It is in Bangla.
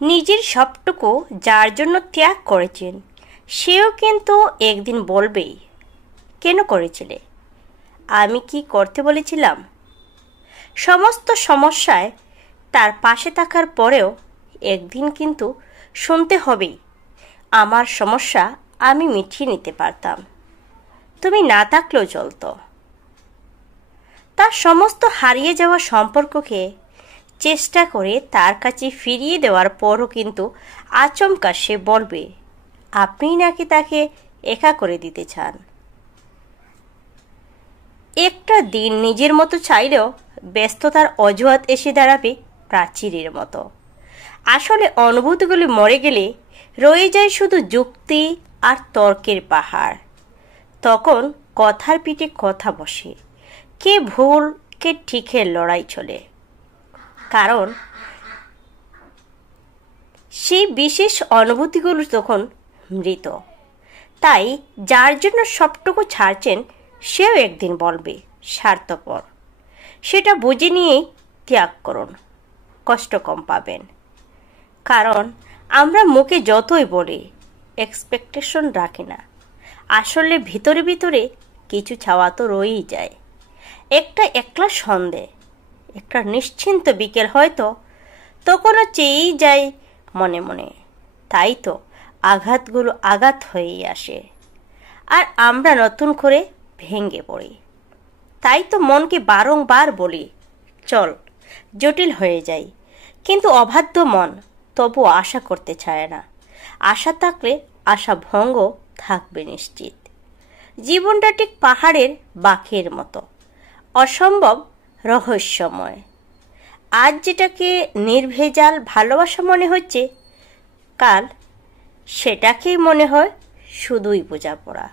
নিজের সবটুকু যার জন্য ত্যাগ করেছেন সেও কিন্তু একদিন বলবেই, কেন করেছিলে? আমি কি করতে বলেছিলাম? সমস্ত সমস্যায় তার পাশে থাকার পরেও একদিন কিন্তু শুনতে হবেই, আমার সমস্যা আমি মিটিয়ে নিতে পারতাম, তুমি না থাকলেও চলতো। তার সমস্ত হারিয়ে যাওয়া সম্পর্ককে চেষ্টা করে তার কাছে ফিরিয়ে দেওয়ার পরও কিন্তু আচমকা সে বলবে, আপনিই নাকি তাকে একা করে দিতে চান। একটা দিন নিজের মতো চাইলেও ব্যস্ততার অজুহাত এসে দাঁড়াবে প্রাচীরের মতো। আসলে অনুভূতিগুলি মরে গেলে রয়ে যায় শুধু যুক্তি আর তর্কের পাহাড়। তখন কথার পিঠে কথা বসে, কে ভুল কে ঠিকের লড়াই চলে। কারণ সেই বিশেষ অনুভূতিগুলো তখন মৃত। তাই যার জন্য সবটুকু ছাড়ছেন সেও একদিন বলবে স্বার্থপর। সেটা বুঝে নিয়েই ত্যাগ করুন, কষ্ট কম পাবেন। কারণ আমরা মুখে যতই বলি, এক্সপেকটেশন রাখি না, আসলে ভিতরে ভিতরে কিছু চাওয়া তো রয়েই যায়। একটা একলা সন্দেহ, একটা নিশ্চিন্ত বিকেল হয়তো তখনও চেয়েই যায় মনে মনে। তাই তো আঘাতগুলো আঘাত হয়েই আসে, আর আমরা নতুন করে ভেঙে পড়ি। তাই তো মনকে বারংবার বলি, চল জটিল হয়ে যাই। কিন্তু অবাধ্য মন তবু আশা করতে চায় না। আশা থাকলে আশা ভঙ্গ থাকবে নিশ্চিত। জীবনটা ঠিক পাহাড়ের বাঁকের মতো, অসম্ভব রহস্যময়। আজ যেটাকে নির্ভেজাল ভালোবাসা মনে হচ্ছে, কাল সেটাকেই মনে হয় শুধুই বোঝাপড়া।